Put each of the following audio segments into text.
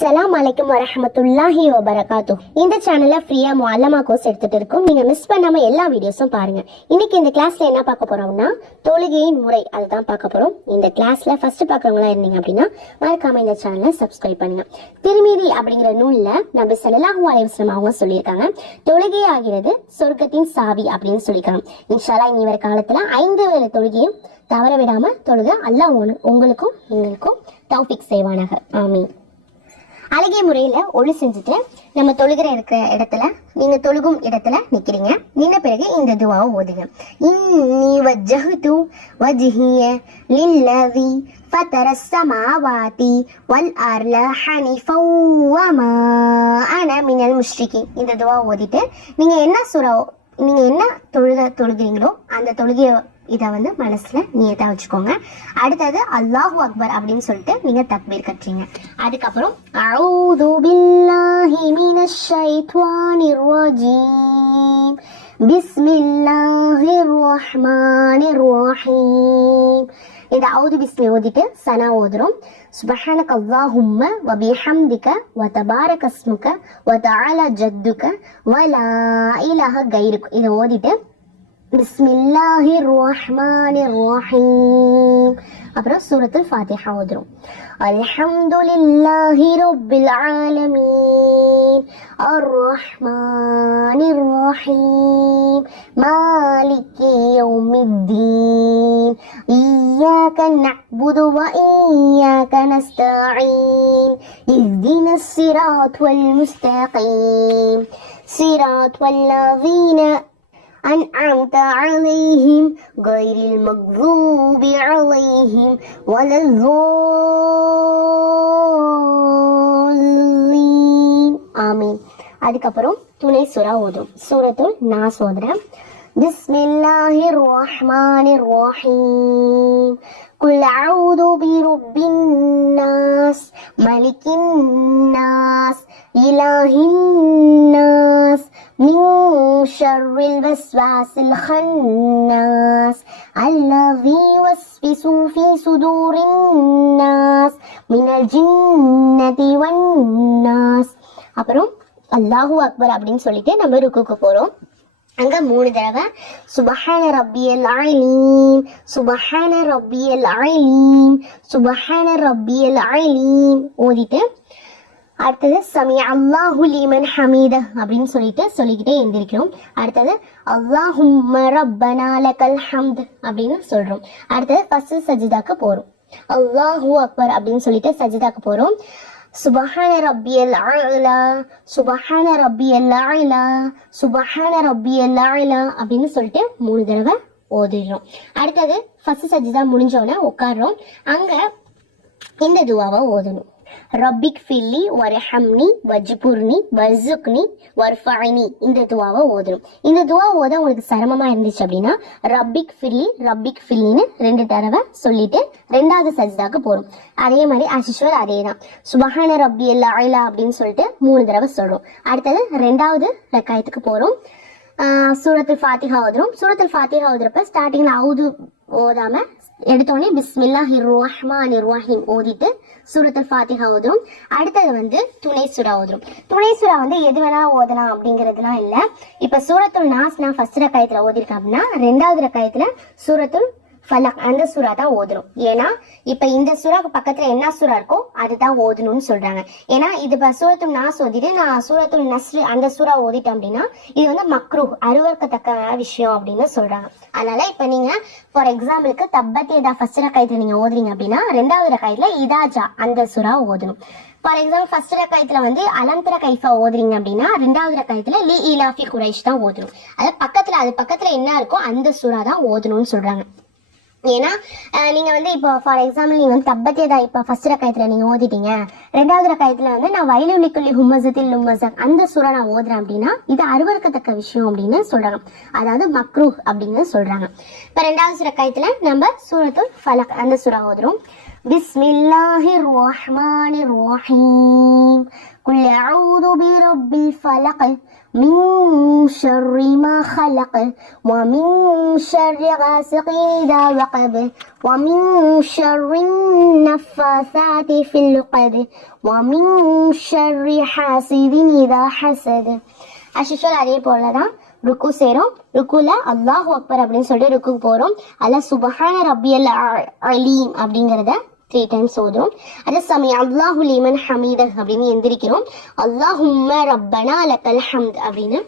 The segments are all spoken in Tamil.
அஸ்ஸலாமு அலைக்கும் வரஹ்மத்துல்லாஹி வபரகாத்து. இந்த சேனல்ல ஃப்ரீயா முஅல்லமா கோர்ஸ் எடுத்துட்டு இருக்கோம். நீங்க மிஸ் பண்ணாம எல்லா வீடியோஸும் பாருங்க. இன்னைக்கு இந்த கிளாஸ்ல என்ன பார்க்க போறோம்னா தொழுகையின் முறை அதுதான் பார்க்க போறோம். இந்த கிளாஸ்ல ஃபர்ஸ்ட் பார்க்கறவங்களா இருந்தீங்க அப்படின்னா மறக்காம இந்த சேனலை சப்ஸ்கிரைப் பண்ணுங்க. திருமிதி அப்படிங்கிற நூல்ல நபி ஸல்லல்லாஹு அலைஹி வஸல்லம் அவங்க சொல்லியிருக்காங்க, தொழுகை ஆகிறது சொர்க்கத்தின் சாவி அப்படின்னு சொல்லியிருக்காங்க. இன்ஷா அல்லாஹ் இனி வர காலத்துல 5 வேளை தொழுகையும் தவற விடாம தொழுக அல்லாஹ் உங்களுக்கும் எங்களுக்கும் தௌஃபீக் செய்வானாக. ஆமீன். அழகிய முறையில ஒளி செஞ்சுட்டு நம்ம தொழுகிற இருக்கிற இடத்துல நீங்க தொழுகும் இடத்துல நிக்கிறீங்க. நின்ன பிறகு இந்த துவாவை ஓதுங்க. இன்னி வஜ்ஜஹ்து வஜ்ஹிய லில்லதி ஃபதர ஸமாவாதி வல் அர்ல ஹனீஃபன் வமா அன மினல் முஷ்ரிகீன். இந்த துவாவை ஓதிட்டு நீங்க என்ன தொழுகிறீங்களோ அந்த தொழுகைய இதை வந்து மனசுல நியத்தா வச்சுக்கோங்க. அடுத்தது அல்லாஹு அக்பர் அப்படின்னு சொல்லிட்டு நீங்க தக்பீர் கட்டுறீங்க. அதுக்கப்புறம் அஊது பில்லாஹி மினஷ் ஷைத்வானிர் ரஜீம் பிஸ்மில்லாஹிர் ரஹ்மானிர் ரஹீம். இந்த அவுது பிஸ்மி ஓதிட்டு சனா ஓதுறோம். சுப்ஹானக அல்லாஹும்ம வ பிஹம்திக வ தபாரக இஸ்முக வ தஆலா ஜத்துக வ லா இலாஹ கைருக். இதை ஓதிட்டு பிஸ்மில்லாஹிர் ரஹ்மானிர் ரஹீம் அப்புறம் சூரத்துல் ஃபாத்திஹா ஓதுறோம். அல்ஹம்துலில்லாஹி ரப்பில் ஆலமீன் அர் ரஹ்மானிர் ரஹீம் மாலிகி யௌமித்தீன் இய்யாக நஅ்புது வ இய்யாக நஸ்தஈன் இஹ்தினஸ் ஸிராத்தல் முஸ்தகீம் ஸிராத்தல் லதீன أنعمت عليهم غير المغضوب عليهم ولا الضالين آمين. அதுக்கப்புறம் துணை சூரா ஓதும். சூரத்துல் நாஸ் ஓதுறேன். பிஸ்மில்லாஹிர் ரஹ்மானிர் ரஹீம் குல் அஊது பிரப்பின் நாஸ் மலிக்கின் நாஸ் இலாஹின் நாஸ் மின் ஷர்ரில் வஸ்வாஸில் ஹன்னாஸ் அல்லதீ யுவஸ்விசு ஃபீ சுதூரின் நாஸ் மினல் ஜின்னதி வன் நாஸ். அப்புறம் அல்லாஹு அக்பர் அப்படின்னு சொல்லிட்டு நம்ம ருக்குக்கு போறோம். அங்க 3 தடவை சுபஹான ரப்பியல் அலீம் சுபஹான ரப்பியல் அலீம் சுபஹான ரப்பியல் அலீம் ஓதிட்டு அடுத்தது சமி அல்லாஹு லிமன் ஹமீத அப்படின்னு சொல்லிக்கிட்டே எழுந்திருக்கிறோம். அடுத்தது அல்லாஹும்ம ரப்பனா லக்கல் ஹம்த் அப்படின்னு சொல்றோம். அடுத்தது ஃபர்ஸ்ட் சஜிதாக்கு போறோம். அல்லாஹு அக்பர் அப்படின்னு சொல்லிட்டு சஜிதாக்கு போறோம். சுபஹான ரப்பியல் அலா சுபஹான ரப்பியல் அலா சுபஹான ரப்பியல் அலா அப்படின்னு சொல்லிட்டு 3 தடவை ஓதிடுறோம். அடுத்தது ஃபர்ஸ்ட் சஜிதா முடிஞ்சோடனே உட்காடுறோம். அங்க இந்த துவாவை ஓதணும். ரப்பிக் ஃபில்லி வர்ஹம்னி வஜ்புர்னி வர்சுக்னி வர்ஃபஅனி. இந்த துவாவை ஓதணும். இந்த துவா ஓத உங்களுக்கு சிரமமா இருந்துச்சு அப்படின்னா ரப்பிக் ஃபில்லின்னு 2 தடவை சொல்லிட்டு 2வது சஜ்தாக்கு போறோம். அதே மாதிரி அசிஸ்வர் அதே தான் சுபஹான ரப்பியல் அலா அப்படின்னு சொல்லிட்டு 3 தடவை சொல்றோம். அடுத்தது 2வது ரக்காயத்துக்கு போறோம். சூரத்துல் ஃபாத்திஹா ஓதுறோம். சூரத்துல் ஃபாத்திஹா ஓதுறப்ப ஸ்டார்டிங்ல அவுது ஓதாம எடுத்தோடனே பிஸ்மில்லாஹிர் ரஹ்மானிர் ரஹீம் ஓதிட்டு சூரத்துல் ஃபாத்திஹா ஓதுறோம். அடுத்தது வந்து துணை சூரா ஓதுறோம். துணை சூரா வந்து எது வேணா ஓதலாம் அப்படிங்கிறதுலாம் இல்லை. இப்ப சூரத்துல் நாஸ் நான் ஃபர்ஸ்ட் ரக்காயத்துல ஓதிருக்கேன் அப்படின்னா 2வது ரக்காயத்துல சூரத்துல் ஃபலக் அந்த சூரா தான் ஓதணும். ஏன்னா இப்ப இந்த சூராக்கு பக்கத்துல என்ன சூரா இருக்கோ அதுதான் ஓதணும்னு சொல்றாங்க. ஏன்னா இது இப்ப சூரத்துல் நாஸ் ஓதிட்டு நான் சூரத்துல் நஸ்ர் அந்த சூரா ஓதிட்டேன் அப்படின்னா இது வந்து மக்ரூஹ் அருவருக்கத்தக்க விஷயம் அப்படின்னு சொல்றாங்க. அதனால இப்ப நீங்க ஃபார் எக்ஸாம்பிளுக்கு தப்பத் யதா ஃபர்ஸ்ட் ரக்காயத்துல நீங்க ஓதுறீங்க அப்படின்னா 2வது ரக்காயத்துல இதாஜா அந்த சூரா ஓதணும். ஃபார் எக்ஸாம்பிள் ஃபர்ஸ்ட் ரக்காயத்துல வந்து அலந்தர கைஃபா ஓதுறீங்க அப்படின்னா 2வது ரக்காயத்துல லி இலாஃபி குரைஷ் தான் ஓதணும். அது பக்கத்துல என்ன இருக்கோ அந்த சூரா தான் ஓதணும்னு சொல்றாங்க. ஏன்னா நீங்க வந்து இப்போ ஃபார் எக்ஸாம்பிள் நீங்க வந்து தப்பத்தேதா இப்ப ஃபர்ஸ்ட் ரக்காயத்துல நீங்க ஓதிட்டீங்க, 2வது ரக்காயத்துல வந்து நான் வயலுலிக்குள்ளி ஹும்மசத்தில் லும்மசக் அந்த சூரா நான் ஓதுறேன் அப்படின்னா இது அருவருக்கத்தக்க விஷயம் அப்படின்னு சொல்றாங்க. அதாவது மக்ரூஹ் அப்படின்னு சொல்றாங்க. இப்ப 2வது ரக்காயத்துல நம்ம சூரத்துல் ஃபலக் அந்த சூரா ஓதுறோம். பிஸ்மில்லாஹிர் ரஹ்மானிர் ரஹீம் குல் அஊது பிரப்பில் ஃபலக் من شر ما خلق ومن شر غاسق إذا وقب ومن شر النفاثات في العقد ومن شر حاسد إذا حسد. அஷ்ஷுல் அதே போலதான் ருக்கு சேரும். ருக்குல அல்லாஹு அக்பர் அப்படின்னு சொல்லிட்டு ருக்கு போறோம். அல்ல சுபஹான ரப்பியல் அலீம் அப்படிங்கறத 3 times ஓதுறோம். அதே சமயம் அல்லாஹு லிமன் ஹமீத அப்படின்னு எந்திரிக்கிறோம். அல்லாஹும்ம ரப்பனா லக்கல் ஹம்த் அப்படின்னு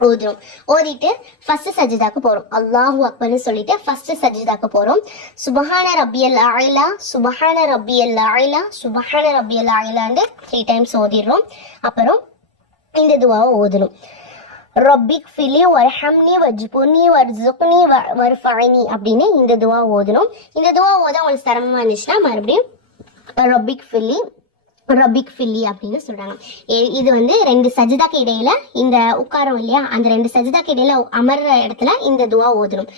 ஓதுறோம். ஓதிட்டு ஃபர்ஸ்ட் சஜிதாக்கு போறோம். அல்லாஹு அக்பர்னு சொல்லிட்டு ஃபர்ஸ்ட் சஜிதாக்கு போறோம். சுபஹான ரப்பியல் அலா சுபஹான ரப்பியல் அலா சுபஹான ரப்பியல் அலான்னு 3 times ஓதிடுறோம். அப்புறம் இந்த துவாவை ஓதணும். ரப்பிக் ஃபிலி வர்ஹம்னி வஜ்புர்னி வர்சுக்னி வர்ஃபஅனி அப்படின்னு இந்த துவா ஓதணும். இந்த துவா ஓத உங்களுக்கு சிரமமா இருந்துச்சுன்னா மறுபடியும் ரப்பிக் ஃபில்லி அப்படின்னு சொல்றாங்க. இது வந்து 2 சஜிதாக்கு இடையில இந்த உட்காரம் இல்லையா, அந்த 2 சஜிதாக்கு இடையில அமர்ற இடத்துல இந்த துவா ஓதணும்.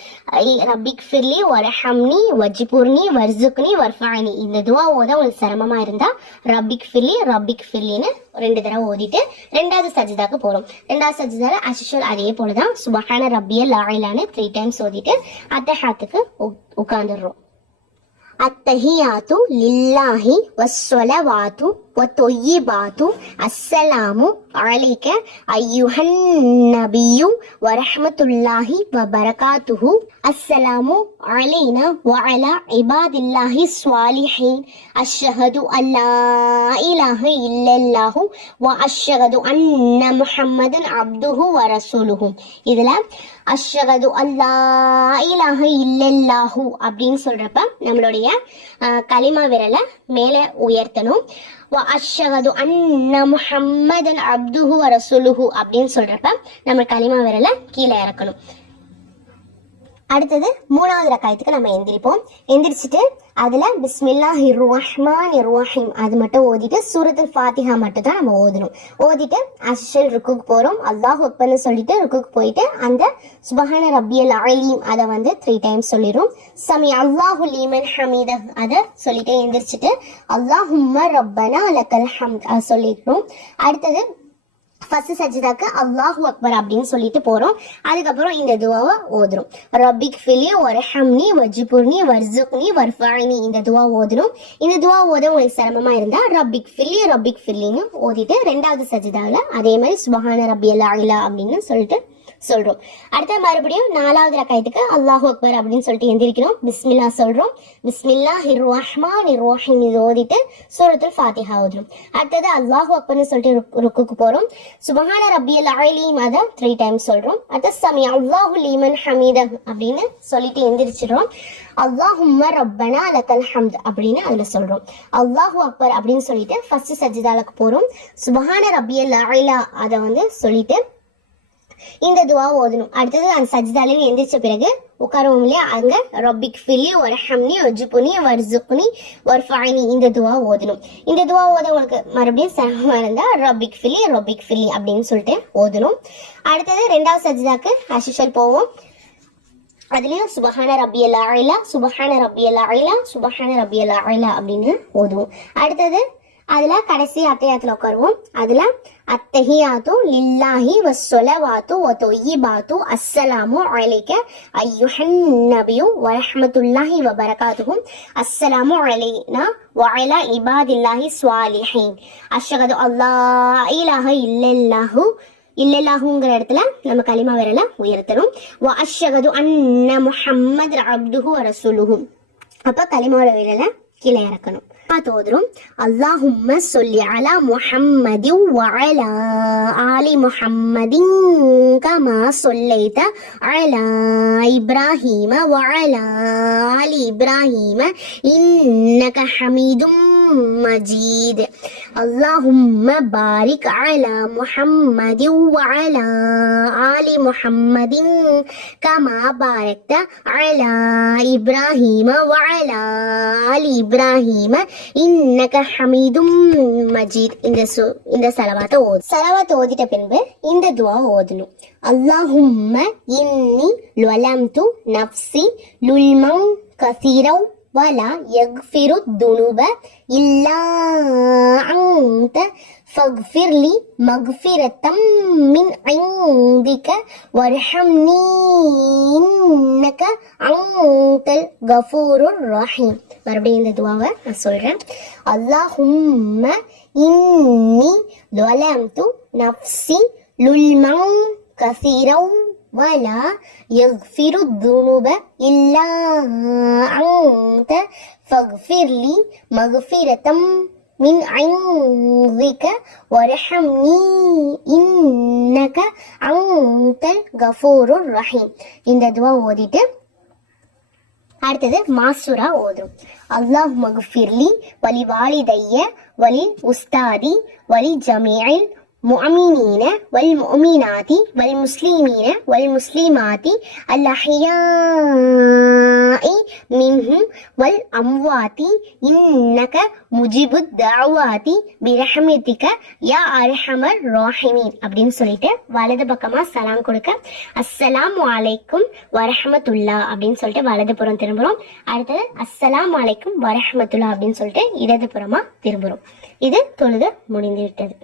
ரப்பிக் ஃபில்லி வர்ஹம்னி வஜ்புர்னி வர்சுக்னி வர்ஃபஅனி இந்த துவா ஓத உங்களுக்கு சிரமமா இருந்தா ரப்பிக் ஃபில்லின்னு 2 தடவை ஓதிட்டு 2வது சஜிதாக்கு போறோம். 2வது சஜிதால அஷ்ஷுல் அதே போலதான் சுபஹான ரப்பியல் அலான்னு 3 times ஓதிட்டு அத்தஹியாத்துக்கு உட்கார்ந்துடுறோம். அத்தஹியாத்து லில்லாஹி வஸ்ஸலவாத்து வத்தொய்யிபாத்து அஸ்ஸலாமு அலைக அய்யுஹன் நபியு வரஹ்மத்துல்லாஹி வபரகாத்துஹு அஸ்ஸலாமு அலைனா வஅலா இபாதில்லாஹி ஸ்வாலிஹீன் அஷ்ஹது அல்லா இலாஹ இல்லல்லாஹு வ அஷ்ஹது அன்ன முஹம்மதன் அப்துஹு வ ரசூலுஹு. இதுல அஷ்ஹது அல்லா இலாஹ இல்லல்லாஹு அப்படின்னு சொல்றப்ப நம்மளுடைய கலிமா விரலை மேல உயர்த்தணும். அஷ்ஹது அன்ன முஹம்மதன் அப்துஹு வ ரசூலுஹு அப்படின்னு சொல்றப்ப நம்ம கலிமா விரலை கீழே இறக்கணும். அடுத்தது 3வது ரக்காயத்துக்கு நம்ம எந்திரிப்போம். எந்திரிச்சிட்டு அதுல பிஸ்மில்லாஹிர் ரஹ்மானிர் ரஹீம் அது மட்டும் ஓதிட்டு சூரத்துல் ஃபாத்திஹா மட்டும் தான் நம்ம ஓதணும். ஓதிட்டு அஷ்ஷல் ருக்குக்கு போறோம். அல்லாஹு அக்பர்னு சொல்லிட்டு ருக்குக்கு போயிட்டு அந்த சுபஹான ரப்பியல் அலீம் அதை வந்து 3 times சொல்லிடும். சமி அல்லாஹு லிமன் ஹமீத அதை சொல்லிட்டு எந்திரிச்சிட்டு அல்லாஹும்ம ரப்பனா லக்கல் ஹம்த் அதை சொல்லிடுறோம். அடுத்தது ஃபர்ஸ்ட் சஜிதாக்கு அல்லாஹு அக்பர் அப்படின்னு சொல்லிட்டு போறோம். அதுக்கப்புறம் இந்த துவாவை ஓதுறோம். ரப்பிக் ஃபிலி வர்ஹம்னி வஜ்புர்னி வர்சுக்னி வர்ஃபஅனி இந்த துவா ஓதுறோம். இந்த துவா ஓத உங்களுக்கு சிரமமா இருந்தா ரப்பிக் ஃபில்லின்னு ஓதிட்டு 2வது சஜிதாவில் அதே மாதிரி சுபஹான ரப்பியல் அலா அப்படின்னு சொல்லிட்டு சொல்றோம். அடுத்த மறுபடியும் 4வது ரக்காயத்துக்கு அல்லாஹு அக்பர் அப்படின்னு சொல்லிட்டு எந்திரிக்கிறோம். பிஸ்மில்லா சொல்றோம். பிஸ்மில்லாஹிர் ரஹ்மானிர் ரஹீம் இது ஓதிட்டு சூரத்துல் ஃபாத்திஹா ஓதுறோம். அடுத்தது அல்லாஹு அக்பர்னு சொல்லிட்டு ருக்குக்கு போறோம். சுபஹான ரப்பியல் அலீம் அதை 3 times சொல்றோம். அடுத்த சமி அல்லாஹு லிமன் ஹமீத அப்படின்னு சொல்லிட்டு எந்திரிச்சிடுறோம். அல்லாஹும்ம ரப்பனா லக்கல் ஹம்த் அப்படின்னு அதுல சொல்றோம். அல்லாஹு அக்பர் அப்படின்னு சொல்லிட்டு ஃபர்ஸ்ட் சஜிதாலுக்கு போறோம். சுபஹான ரப்பியல் அலா அதை வந்து சொல்லிட்டு இந்த துவா ஓதணும். அடுத்தது அந்த சஜிதால எந்திரிச்ச பிறகு உட்காருவோம் இல்லையா, அங்க ரப்பிக் ஃபிலி வர்ஹம்னி வஜ்புர்னி வர்சுக்னி வர்ஃபஅனி இந்த துவா ஓதணும். இந்த துவா ஓத உங்களுக்கு மறுபடியும் சிரமமா இருந்தா ரப்பிக் ஃபிலி அப்படின்னு சொல்லிட்டு ஓதணும். அடுத்தது 2வது சஜிதாக்கு அஷ்ஷல் போவோம். அதுலயும் சுபஹான ரப்பியல் அலா சுபஹான ரப்பியல் அலா சுபஹான ரப்பியல் அலா அப்படின்னு ஓதுவோம். அடுத்தது அதுல கடைசி அத்தஹியாத்துல உட்காருவோம். அதுல அத்தஹியாத்து லில்லாஹி வஸ்ஸலவாத்து வதொய்யிபாத்து அஸ்ஸலாமு அலைக அய்யுஹன் நபியு வரஹ்மத்துல்லாஹி வபரகாத்துஹு அஸ்ஸலாமு அலைனா வஅலா இபாதில்லாஹி ஸ்வாலிஹீன் அஷ்ஹது அல்லா இலாஹ இல்லல்லாஹுங்கிற இடத்துல நம்ம கலிமா விரலை உயர்த்தணும். வ அஷ்ஹது அன்ன முஹம்மதன் அப்துஹு வ ரசூலுஹு அப்ப கலிமா விரலை கீழே இறக்கணும். தோதுரும் அல்லாஹும்ம சொல்லி அலா முஹம்மதி வஅலா ஆலி முஹம்மதின் கமா சொல்லைத அலா இப்ராஹீம வஅலா ஆலி இப்ராஹீம இன்னக ஹமீதும் மஜீத். அல்லாஹும்ம பாரிக் அலா முஹம்மதி வஅலா ஆலி முஹம்மதின் கமா பாரக்த அலா இப்ராஹீம வஅலா ஆலி இப்ராஹீம இன்னக ஹமீதும் மஜீத். இந்த சலவாத்தை ஓதிட்ட பின்பு இந்த துவா ஓதணும். அல்லாஹும்ம இன்னி லுலம்து நஃப்ஸி லுல்மன் கஸீரவ் ولا يغفر الذنوب إلا أنت فاغفر لي مغفرة من عندك وارحمني إنك أنت الغفور الرحيم. மறுபடியும் இந்த துவாவை நான் சொல்றேன். اللهم إني ظلمت نفسي ظلما كثيرا ولا يغفر الذنوب إلا أنت فاغفر لي مغفرة من عندك وارحمني إنك أنت الغفور الرحيم. இந்த துவா ஓதிட்டு அடுத்தது மாசூரா ஓதும். அல்லாஹ் மக்ஃபிர்லி வலி வாலிதைய வலி உஸ்தாதி வலி ஜமீஇல் முஅமினீன வல் முஅமினாதி வல் முஸ்லிமீன வல் முஸ்லிமாதி அல் அஹ்யாஇ மின்ஹும் வல் அம்வாதி இன்னக முஜிபுத் தஅவாதி பிரஹ்மதிக யா அர்ஹமர் ராஹிமீன் அப்படின்னு சொல்லிட்டு வலது பக்கமா சலாம் கொடுக்க அஸ்ஸலாமு அலைக்கும் வரஹ்மத்துல்லாஹ் அப்படின்னு சொல்லிட்டு வலது புறம் திரும்புறோம். அடுத்தது அஸ்ஸலாமு அலைக்கும் வரஹ்மத்துல்லாஹ் அப்படின்னு சொல்லிட்டு இடது புறமா திரும்புறோம். இது தொழுது முடிந்து விட்டது.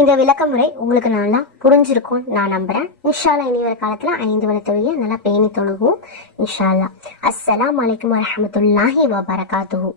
இந்த விளக்கமுறை உங்களுக்கு நல்லா புரிஞ்சிருக்கும் நான் நம்புறேன். இன்ஷா அல்லாஹ் இனி வர காலத்துல 5 வேளை தொழுகையை நல்லா பேணி தொழுகுவோம் இன்ஷா அல்லாஹ். அஸ்ஸலாமு அலைக்கும் வரஹ்மத்துல்லாஹி வபரகாத்துஹு.